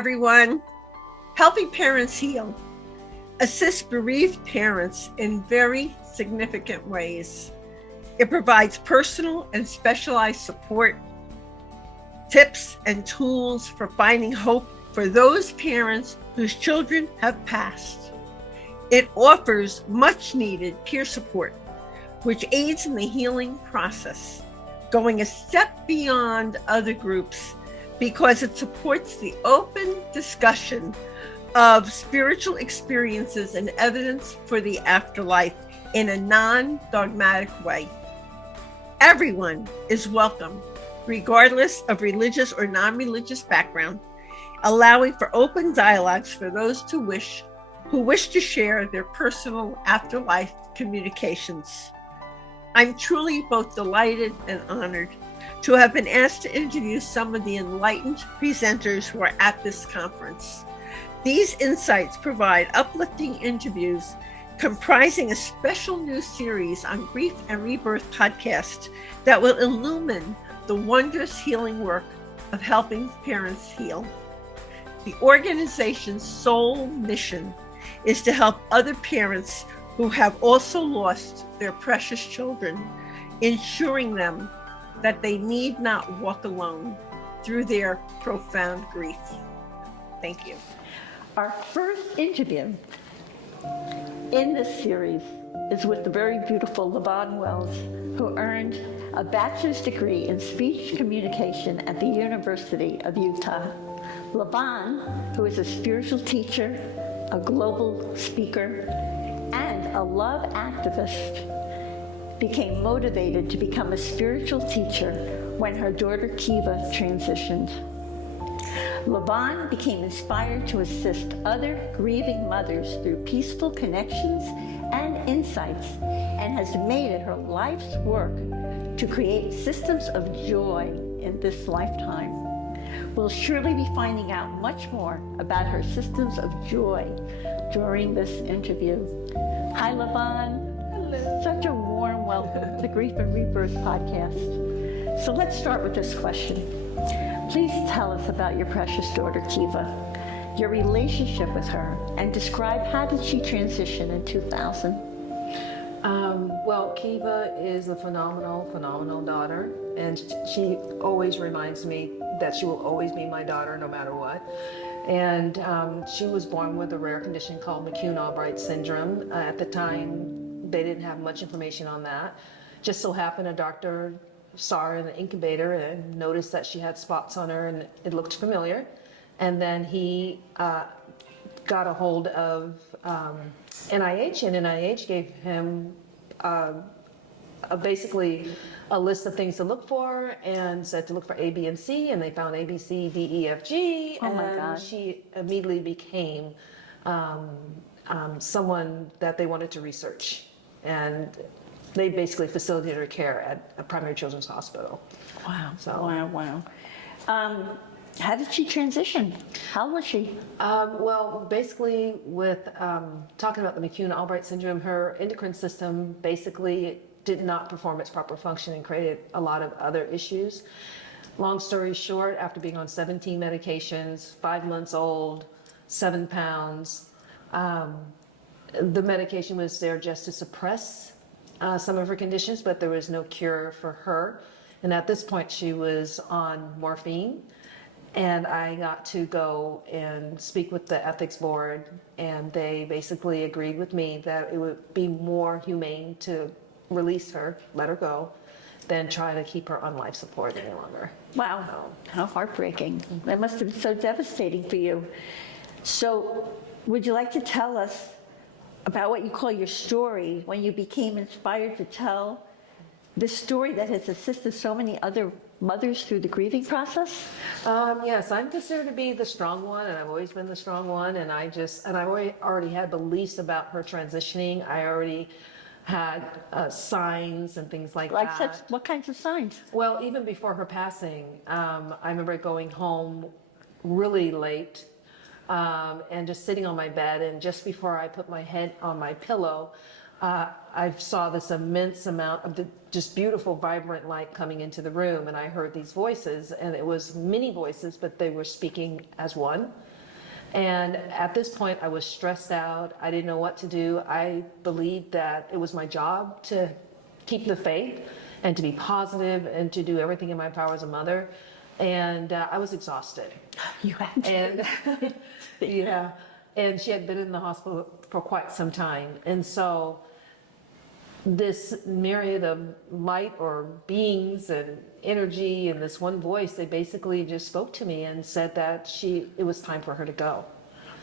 everyone. Helping Parents Heal assists bereaved parents in very significant ways. It provides personal and specialized support, tips and tools for finding hope for those parents whose children have passed. It offers much needed peer support, which aids in the healing process, going a step beyond other groups because it supports the open discussion of spiritual experiences and evidence for the afterlife in a non-dogmatic way. Everyone is welcome, regardless of religious or non-religious background, allowing for open dialogues for those who wish to share their personal afterlife communications. I'm truly both delighted and honored to have been asked to interview some of the enlightened presenters who are at this conference. These insights provide uplifting interviews comprising a special new series on Grief and Rebirth podcast that will illumine the wondrous healing work of helping parents heal. The organization's sole mission is to help other parents who have also lost their precious children, ensuring them that they need not walk alone through their profound grief. Thank you. Our first interview in this series is with the very beautiful LaVonne Wells, who earned a bachelor's degree in speech communication at the University of Utah. LaVonne, who is a spiritual teacher, a global speaker, and a love activist, became motivated to become a spiritual teacher when her daughter Kiva transitioned. LaVonne became inspired to assist other grieving mothers through peaceful connections and insights, and has made it her life's work to create systems of joy in this lifetime. We'll surely be finding out much more about her systems of joy during this interview. Hi, LaVonne. Hello. Such a warm welcome to the Grief and Rebirth podcast. So let's start with this question. Please tell us about your precious daughter, Kiva, your relationship with her, and describe how did she transition in 2000? Well, Kiva is a phenomenal daughter, and she always reminds me that she will always be my daughter no matter what. And she was born with a rare condition called McCune-Albright syndrome. At the time, they didn't have much information on that. Just so happened a doctor saw her in the incubator and noticed that she had spots on her and it looked familiar. And then he got a hold of NIH, and NIH gave him basically a list of things to look for and said to look for A, B, and C, and they found A, B, C, D, E, F, G, and she immediately became someone that they wanted to research. And they basically facilitated her care at a primary children's hospital. Wow. So. Wow. How did she transition? How old was she? Well, basically with talking about the McCune-Albright syndrome, her endocrine system basically did not perform its proper function and created a lot of other issues. Long story short, after being on 17 medications, 5 months old, 7 pounds, the medication was there just to suppress some of her conditions, but there was no cure for her. And at this point, she was on morphine. And I got to go and speak with the ethics board, and they basically agreed with me that it would be more humane to release her, let her go, than try to keep her on life support any longer. Wow, how heartbreaking. That must have been so devastating for you. So would you like to tell us about what you call your story, when you became inspired to tell this story that has assisted so many other mothers through the grieving process? Yes, I'm considered to be the strong one, and I've always been the strong one, and I already had beliefs about her transitioning. I already had signs and things like that. What kinds of signs? Well, even before her passing, I remember going home really late and just sitting on my bed, and just before I put my head on my pillow, I saw this immense amount of just beautiful, vibrant light coming into the room, and I heard these voices, and it was many voices, but they were speaking as one. And at this point, I was stressed out. I didn't know what to do. I believed that it was my job to keep the faith and to be positive and to do everything in my power as a mother. And I was exhausted. You had to. And yeah, and she had been in the hospital for quite some time. And so this myriad of light or beings and energy and this one voice, they basically just spoke to me and said that it was time for her to go.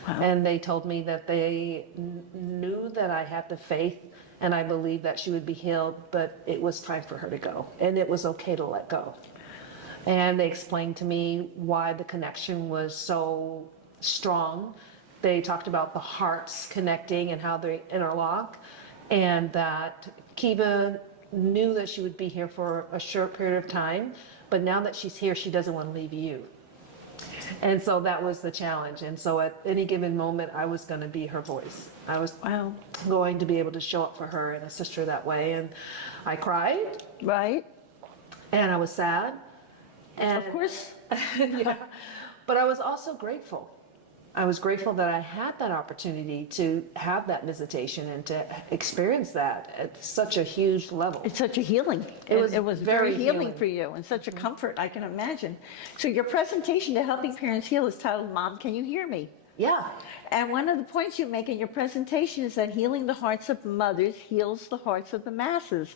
Wow. And they told me that they knew that I had the faith and I believed that she would be healed, but it was time for her to go and it was okay to let go. And they explained to me why the connection was so strong. They talked about the hearts connecting and how they interlock, and that Kiva knew that she would be here for a short period of time, but now that she's here, she doesn't want to leave you. And so that was the challenge. And so at any given moment, I was going to be her voice. I was Wow. going to be able to show up for her and assist her that way. And I cried. Right? And I was sad. And Of course. yeah. But I was also grateful. I was grateful that I had that opportunity to have that visitation and to experience that at such a huge level. It's such a healing. It was very healing for you and such a comfort, I can imagine. So your presentation to Helping Parents Heal is titled, Mom, Can You Hear Me? Yeah. And one of the points you make in your presentation is that healing the hearts of mothers heals the hearts of the masses.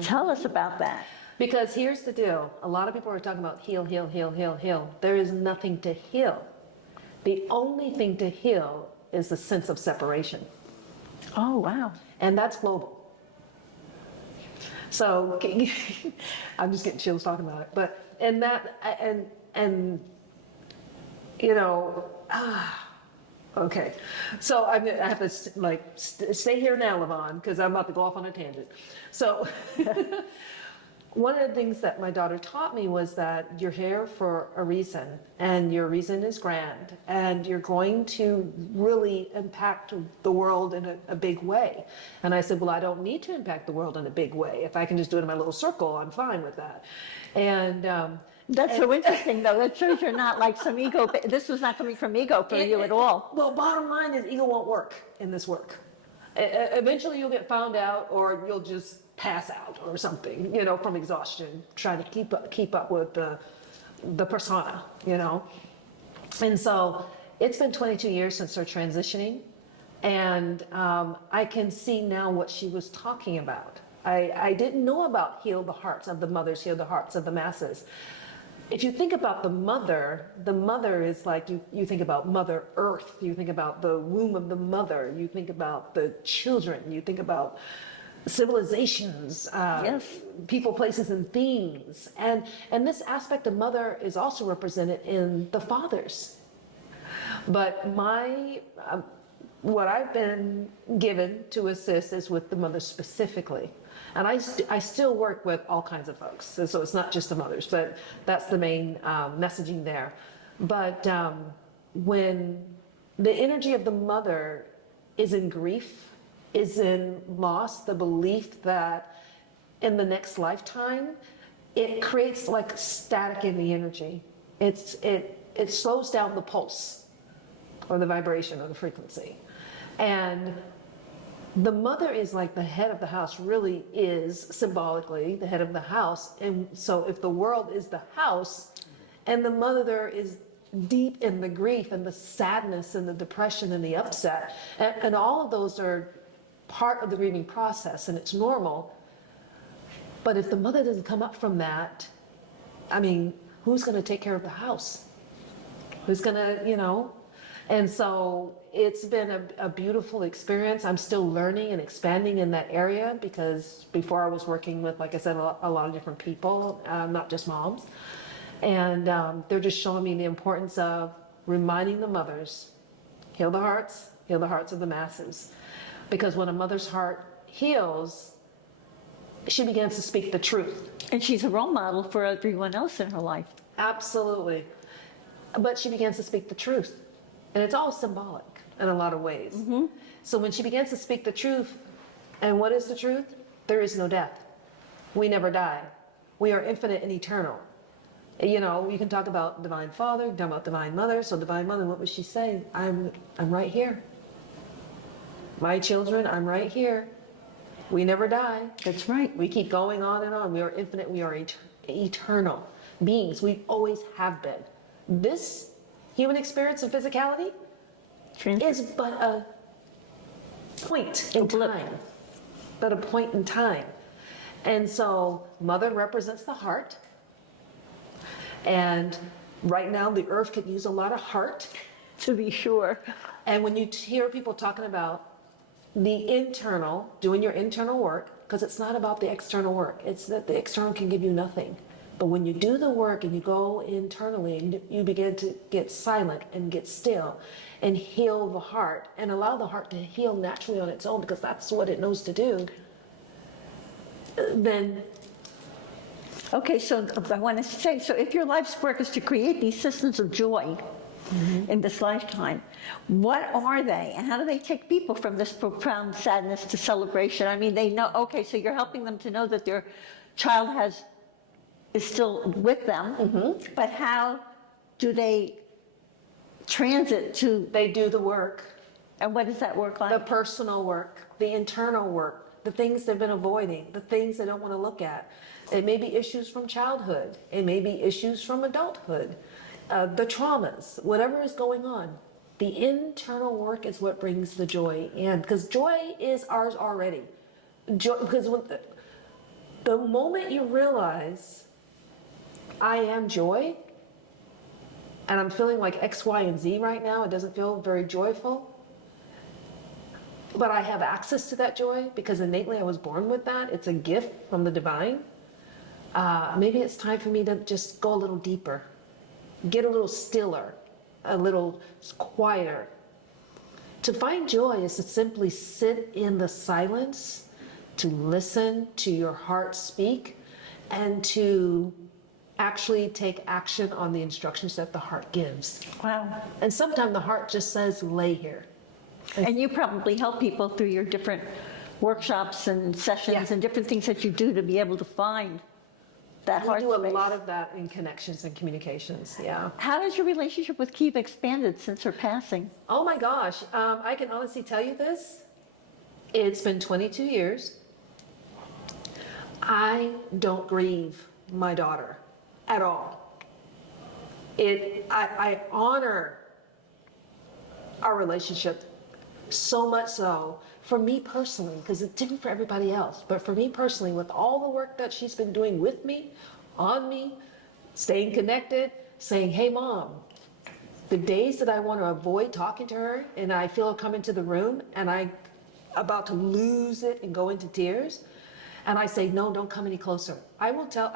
Tell us about that. Because here's the deal. A lot of people are talking about heal, heal, heal, heal, heal. There is nothing to heal. The only thing to heal is the sense of separation. Oh, wow. And that's global. So I'm just getting chills talking about it. But, and that, and, you know, okay. So I have to stay here now, LaVonne, because I'm about to go off on a tangent. So one of the things that my daughter taught me was that you're here for a reason, and your reason is grand, and you're going to really impact the world in a big way. And I said, well, I don't need to impact the world in a big way. If I can just do it in my little circle, I'm fine with that. And That's so interesting, though. That shows you're not like some ego. This was not coming from ego for you at all. Well, bottom line is ego won't work in this work. Eventually you'll get found out, or you'll just pass out or something, you know, from exhaustion, trying to keep up with the persona, you know. And so it's been 22 years since her transitioning, and I can see now what she was talking about. I didn't know about heal the hearts of the mothers, heal the hearts of the masses. If you think about the mother is like, you think about Mother Earth, you think about the womb of the mother, you think about the children, you think about civilizations, Yes. people, places, and things. And this aspect of mother is also represented in the fathers. But what I've been given to assist is with the mother specifically. And I still work with all kinds of folks. So it's not just the mothers, but that's the main messaging there. But when the energy of the mother is in grief, is in loss, the belief that in the next lifetime, it creates like static in the energy. It slows down the pulse or the vibration or the frequency. And the mother is like the head of the house, really is symbolically the head of the house. And so if the world is the house and the mother is deep in the grief and the sadness and the depression and the upset, and all of those are part of the grieving process, and it's normal. But if the mother doesn't come up from that, I mean, who's going to take care of the house? Who's going to, you know? And so it's been a beautiful experience. I'm still learning and expanding in that area, because before I was working with, like I said, a lot of different people, not just moms. And they're just showing me the importance of reminding the mothers, heal the hearts of the masses. Because when a mother's heart heals, she begins to speak the truth. And she's a role model for everyone else in her life. Absolutely. But she begins to speak the truth. And it's all symbolic in a lot of ways. Mm-hmm. So when she begins to speak the truth, and what is the truth? There is no death. We never die. We are infinite and eternal. You know, you can talk about Divine Father, you can talk about Divine Mother. So Divine Mother, what was she saying? I'm right here. My children, I'm right here. We never die. That's right. We keep going on and on. We are infinite. We are eternal beings. We always have been. This human experience of physicality is but a point in time. But a point in time. And so Mother represents the heart. And right now the earth could use a lot of heart. To be sure. And when you hear people talking about the internal, doing your internal work, because it's not about the external work. It's that the external can give you nothing. But when you do the work and you go internally and you begin to get silent and get still and heal the heart and allow the heart to heal naturally on its own, because that's what it knows to do, then... Okay, so I want to say, so if your life's work is to create these systems of joy in this lifetime, what are they? And how do they take people from this profound sadness to celebration? I mean, they know, okay, so you're helping them to know that their child is still with them, but how do they transit to... They do the work. And what does that work like? The personal work, the internal work, the things they've been avoiding, the things they don't want to look at. It may be issues from childhood. It may be issues from adulthood. The traumas, whatever is going on. The internal work is what brings the joy in, because joy is ours already. Joy, because when the moment you realize I am joy, and I'm feeling like X, Y, and Z right now, it doesn't feel very joyful, but I have access to that joy because innately I was born with that. It's a gift from the divine. Maybe it's time for me to just go a little deeper, get a little stiller, a little quieter. To find joy is to simply sit in the silence, to listen to your heart speak, and to actually take action on the instructions that the heart gives. Wow. And sometimes the heart just says, lay here. And you probably help people through your different workshops and sessions and different things that you do to be able to find that We heart do a space. lot of that in connections and communications, yeah. How has your relationship with Kiva expanded since her passing? Oh my gosh, I can honestly tell you this. It's been 22 years. I don't grieve my daughter at all. I honor our relationship so much so, for me personally, because it's different for everybody else, but for me personally, with all the work that she's been doing with me, on me, staying connected, saying, hey mom, the days that I want to avoid talking to her and I feel her come into the room and I'm about to lose it and go into tears, and I say, no, don't come any closer. I will tell,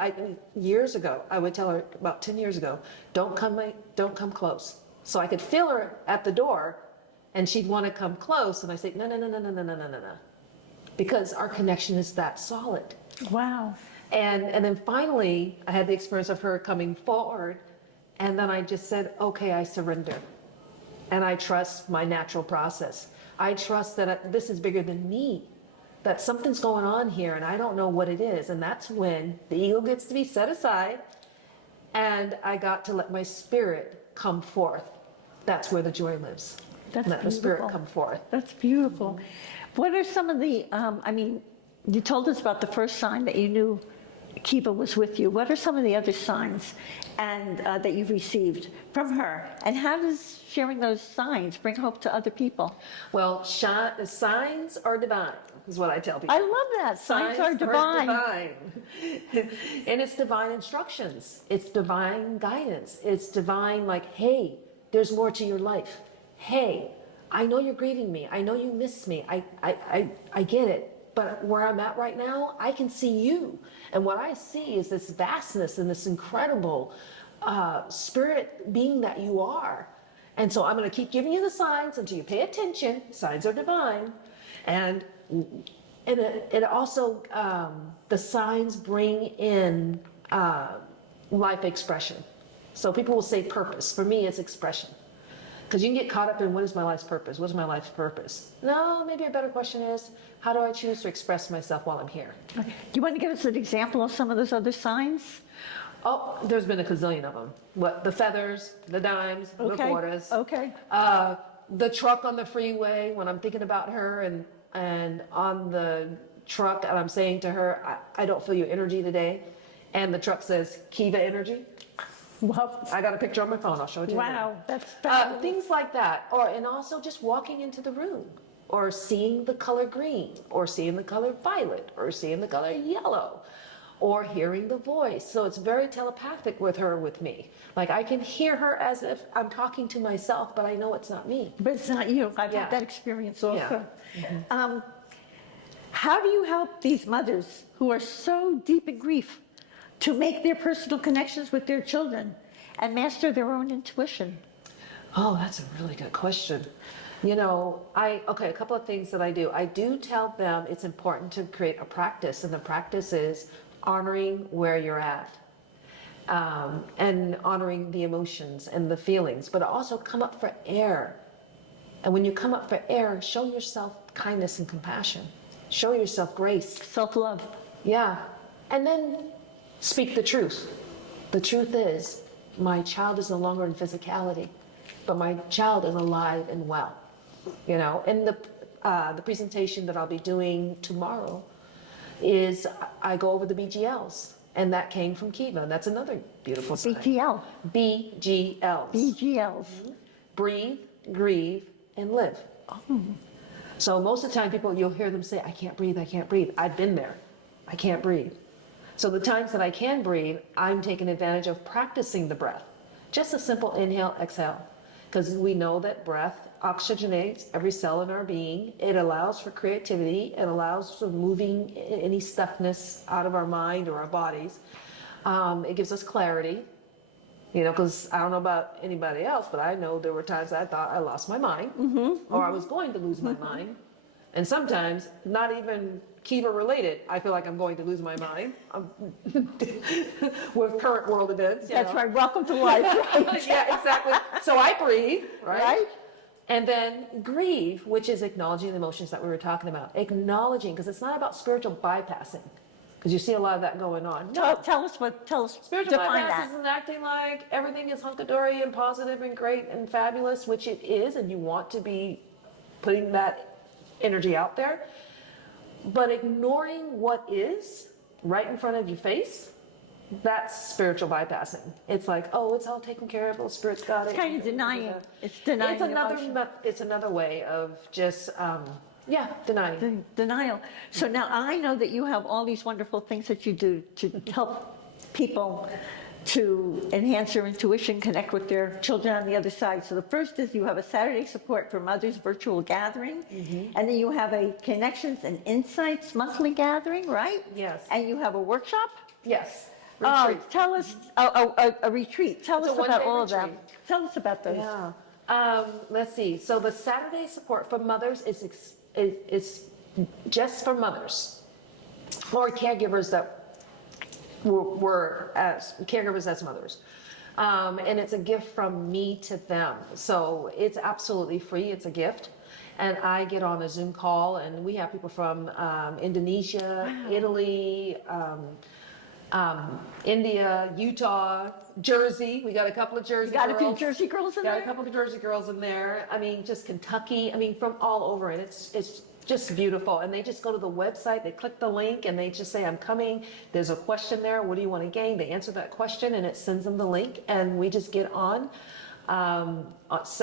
years ago, I would tell her about 10 years ago, don't come close. So I could feel her at the door and she'd want to come close. And I say, no. Because our connection is that solid. Wow. And then finally, I had the experience of her coming forward. And then I just said, okay, I surrender. And I trust my natural process. I trust that this is bigger than me, that something's going on here and I don't know what it is. And that's when the ego gets to be set aside and I got to let my spirit come forth. That's where the joy lives. That's let the spirit come forth. That's beautiful. What are some of the, you told us about the first sign that you knew Kiva was with you. What are some of the other signs and that you've received from her? And how does sharing those signs bring hope to other people? Well, signs are divine, is what I tell people. I love that. Signs are divine. And it's divine instructions. It's divine guidance. It's divine, like, hey, there's more to your life. Hey, I know you're grieving me. I know you miss me. I get it. But where I'm at right now, I can see you. And what I see is this vastness and this incredible spirit being that you are. And so I'm going to keep giving you the signs until you pay attention. Signs are divine. And it also, the signs bring in life expression. So people will say purpose. For me, it's expression. Because you can get caught up in what is my life's purpose? What is my life's purpose? No, maybe a better question is, how do I choose to express myself while I'm here? Do you want to give us an example of some of those other signs? Oh, there's been a gazillion of them. What, the feathers, the dimes, the Okay, quarters. okay. The truck on the freeway when I'm thinking about her and on the truck and I'm saying to her, I don't feel your energy today. And the truck says, Kiva energy. Well, I got a picture on my phone. I'll show it to you. wow, that's fabulous. Things like that. And also just walking into the room or seeing the color green or seeing the color violet or seeing the color yellow or hearing the voice. So it's very telepathic with her, with me. Like I can hear her as if I'm talking to myself, but I know it's not me. But it's not you. I've Yeah. had that experience also. Yeah. How do you help these mothers who are so deep in grief to make their personal connections with their children and master their own intuition? Oh, that's a really good question. You know, okay, a couple of things that I do. I do tell them it's important to create a practice, and the practice is honoring where you're at. And honoring the emotions and the feelings, but also come up for air. And when you come up for air, show yourself kindness and compassion. Show yourself grace. Self-love. Yeah. And then speak the truth. The truth is, my child is no longer in physicality, but my child is alive and well. You know, and the presentation that I'll be doing tomorrow is I go over the BGLs. And that came from Kiva. And that's another beautiful sign. BGL. BGLs. BGLs. Breathe, grieve, and live. Oh. So most of the time people, you'll hear them say, I can't breathe, I can't breathe. I've been there. I can't breathe. So the times that I can breathe, I'm taking advantage of practicing the breath. Just a simple inhale, exhale. Because we know that breath oxygenates every cell in our being. It allows for creativity. It allows for moving any stuckness out of our mind or our bodies. It gives us clarity. You know, because I don't know about anybody else, but I know there were times I thought I lost my mind, or I was going to lose my mind. And sometimes, not even Kiva related, I feel like I'm going to lose my mind with current world events. That's right. Welcome to life. Right? Yeah, exactly. So I breathe, right? Right. And then grieve, which is acknowledging the emotions that we were talking about. Acknowledging, because it's not about spiritual bypassing, because you see a lot of that going on. No. Tell us, Spiritual define bypass that. isn't acting like everything is hunky-dory and positive and great and fabulous, which it is, and you want to be putting that energy out there. But ignoring what is right in front of your face, that's spiritual bypassing. It's like, oh, it's all taken care of, oh, Spirit's got it. It's kind of denying. It's denying emotion. It's another way of just, denying. Denial. So now I know that you have all these wonderful things that you do to help people to enhance their intuition, connect with their children on the other side. So the first is you have a Saturday support for mothers virtual gathering, and then you have a Connections and Insights monthly gathering, right? Yes. And you have a workshop. Yes. Oh, Retreat. tell us a retreat. Tell It's a us about one-day all of them. retreat. Tell us about those. Yeah. Let's see. So the Saturday support for mothers is just for mothers or caregivers that were as caregivers as mothers. And it's a gift from me to them. So it's absolutely free. It's a gift. And I get on a Zoom call and we have people from Indonesia, Italy, India, Utah, Jersey. We got a couple of Jersey girls. Got a few Jersey girls in Got there? a couple of Jersey girls in there. I mean, just Kentucky. I mean, from all over. And it's just beautiful. And they just go to the website, they click the link, and they just say, I'm coming. There's a question there. What do you want to gain? They answer that question, and it sends them the link. And we just get on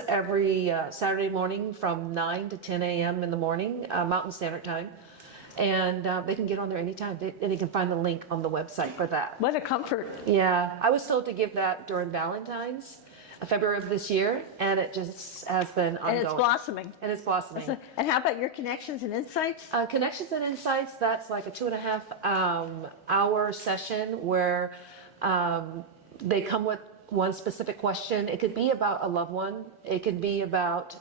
every Saturday morning from 9 to 10 a.m. in the morning, Mountain Standard Time. And they can get on there anytime. And they can find the link on the website for that. What a comfort. Yeah, I was told to give that during Valentine's, February of this year, and it just has been ongoing. And it's blossoming. And it's blossoming. And how about your Connections and Insights? Connections and Insights, that's like a 2.5 hour session where they come with one specific question. It could be about a loved one. It could be about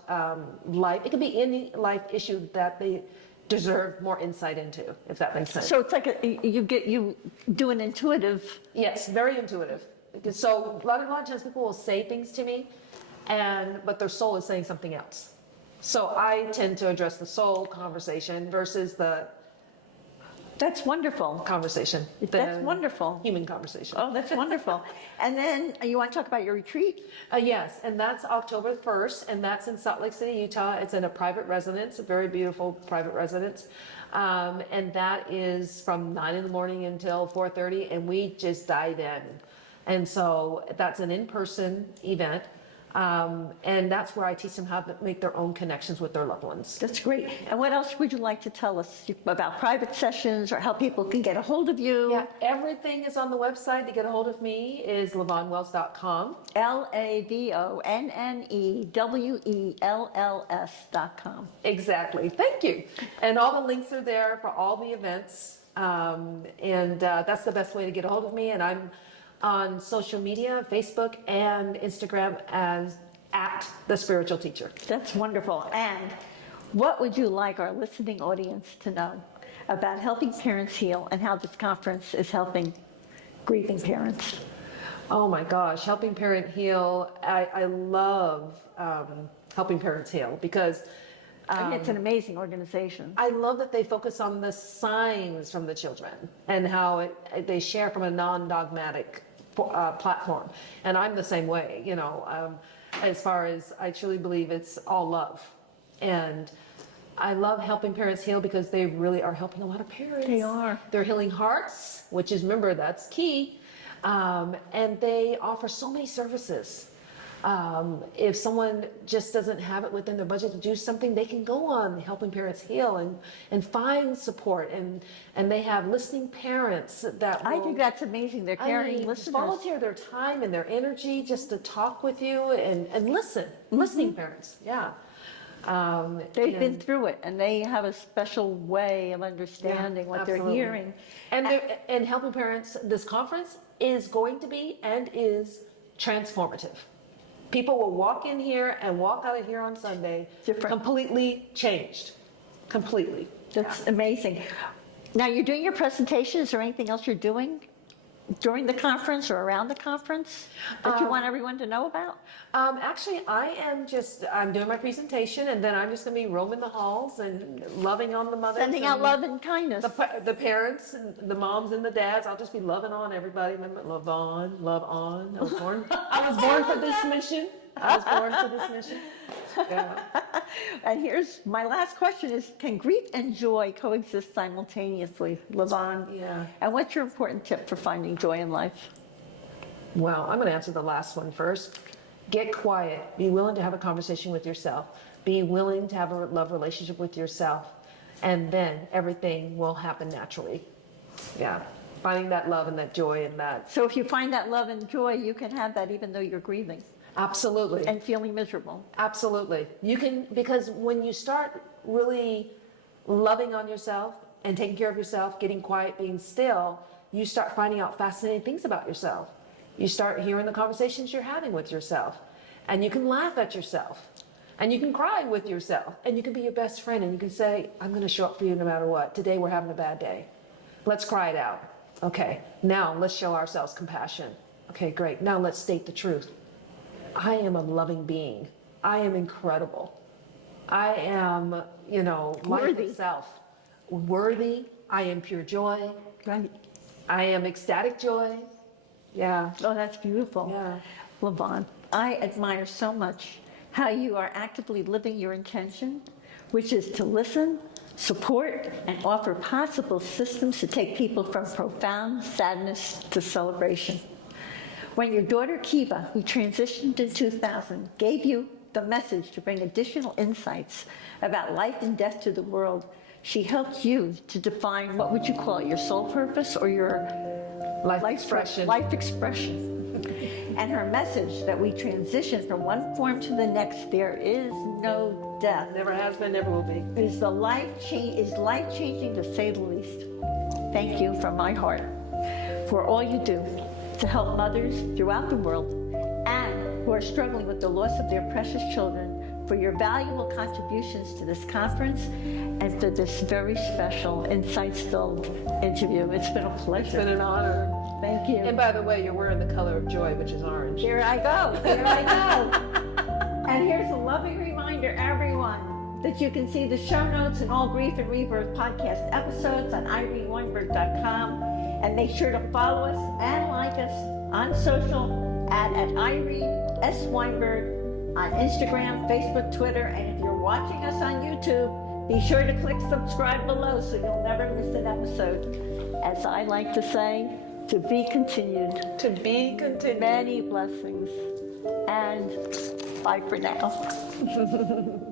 life. It could be any life issue that they deserve more insight into, if that makes sense. So it's like you do an intuitive. Yes, very intuitive. So a lot of times people will say things to me, but their soul is saying something else. So I tend to address the soul conversation versus the That's wonderful. conversation. That's wonderful. Human conversation. Oh, that's wonderful. And then you want to talk about your retreat? Yes, and that's October 1st, and that's in Salt Lake City, Utah. It's in a private residence, a very beautiful private residence. And that is from 9 in the morning until 4:30, and we just dive in. And so that's an in-person event. And that's where I teach them how to make their own connections with their loved ones. That's great. And what else would you like to tell us about private sessions or how people can get a hold of you? Yeah, everything is on the website. To get a hold of me is LaVonneWells.com. LaVonnewells.com. Exactly. Thank you. And all the links are there for all the events. That's the best way to get a hold of me. And I'm on social media, Facebook and Instagram as @the spiritual teacher. That's wonderful. And what would you like our listening audience to know about helping parents heal and how this conference is helping grieving parents? Oh my gosh, helping parent heal. I love helping parents heal because It's an amazing organization. I love that they focus on the signs from the children and how they share from a non-dogmatic platform. And I'm the same way, as far as I truly believe it's all love. And I love helping parents heal because they really are helping a lot of parents. They are. They're healing hearts, which is, remember, that's key. And they offer so many services. If someone just doesn't have it within their budget to do something, they can go on Helping Parents Heal and find support. And they have listening parents that will, I think that's amazing. They're caring listeners. volunteer their time and their energy just to talk with you and listen. Listening parents, yeah. They've been through it, and they have a special way of understanding what they're hearing. And Helping Parents, this conference is going to be and is transformative. People will walk in here and walk out of here on Sunday Different. completely changed. Completely. That's amazing. Now, you're doing your presentation. Is there anything else you're doing during the conference or around the conference that you want everyone to know about? Actually, I'm doing my presentation, and then I'm just going to be roaming the halls and loving on the mothers. Sending out love and kindness. The parents, and the moms and the dads. I'll just be loving on everybody. Remember, LaVonne, love on. I was born for this mission. Yeah. And here's my last question is, can grief and joy coexist simultaneously, LaVonne? Yeah. And what's your important tip for finding joy in life? Well, I'm going to answer the last one first. Get quiet. Be willing to have a conversation with yourself. Be willing to have a love relationship with yourself. And then everything will happen naturally. Yeah. Finding that love and that joy and that. So if you find that love and joy, you can have that even though you're grieving. Absolutely. And feeling miserable. Absolutely. You can, because when you start really loving on yourself and taking care of yourself, getting quiet, being still, you start finding out fascinating things about yourself. You start hearing the conversations you're having with yourself, and you can laugh at yourself, and you can cry with yourself, and you can be your best friend, and you can say, I'm going to show up for you no matter what. Today we're having a bad day. Let's cry it out. Okay, now let's show ourselves compassion. Okay, great. Now let's state the truth. I am a loving being. I am incredible. I am, life Worthy. itself. Worthy. I am pure joy. Right. I am ecstatic joy. Yeah. Oh, that's beautiful. Yeah. LaVonne, I admire so much how you are actively living your intention, which is to listen, support, and offer possible systems to take people from profound sadness to celebration. When your daughter Kiva, who transitioned in 2000, gave you the message to bring additional insights about life and death to the world, she helped you to define, what would you call it, your soul purpose or your Life expression. Life expression. And her message that we transition from one form to the next, there is no death, Never has been, never will be. is life-changing to say the least. Thank you from my heart for all you do to help mothers throughout the world and who are struggling with the loss of their precious children, for your valuable contributions to this conference and for this very special insights-filled interview. It's been a pleasure. It's been an honor. Thank you. And by the way, you're wearing the color of joy, which is orange. Here I go. Here I go. And here's a loving reminder, everyone. that you can see the show notes and all Grief and Rebirth podcast episodes on ireneweinberg.com. And make sure to follow us and like us on social at Irene S. Weinberg on Instagram, Facebook, Twitter. And if you're watching us on YouTube, be sure to click subscribe below so you'll never miss an episode. As I like to say, to be continued. To be continued. Many blessings. And bye for now.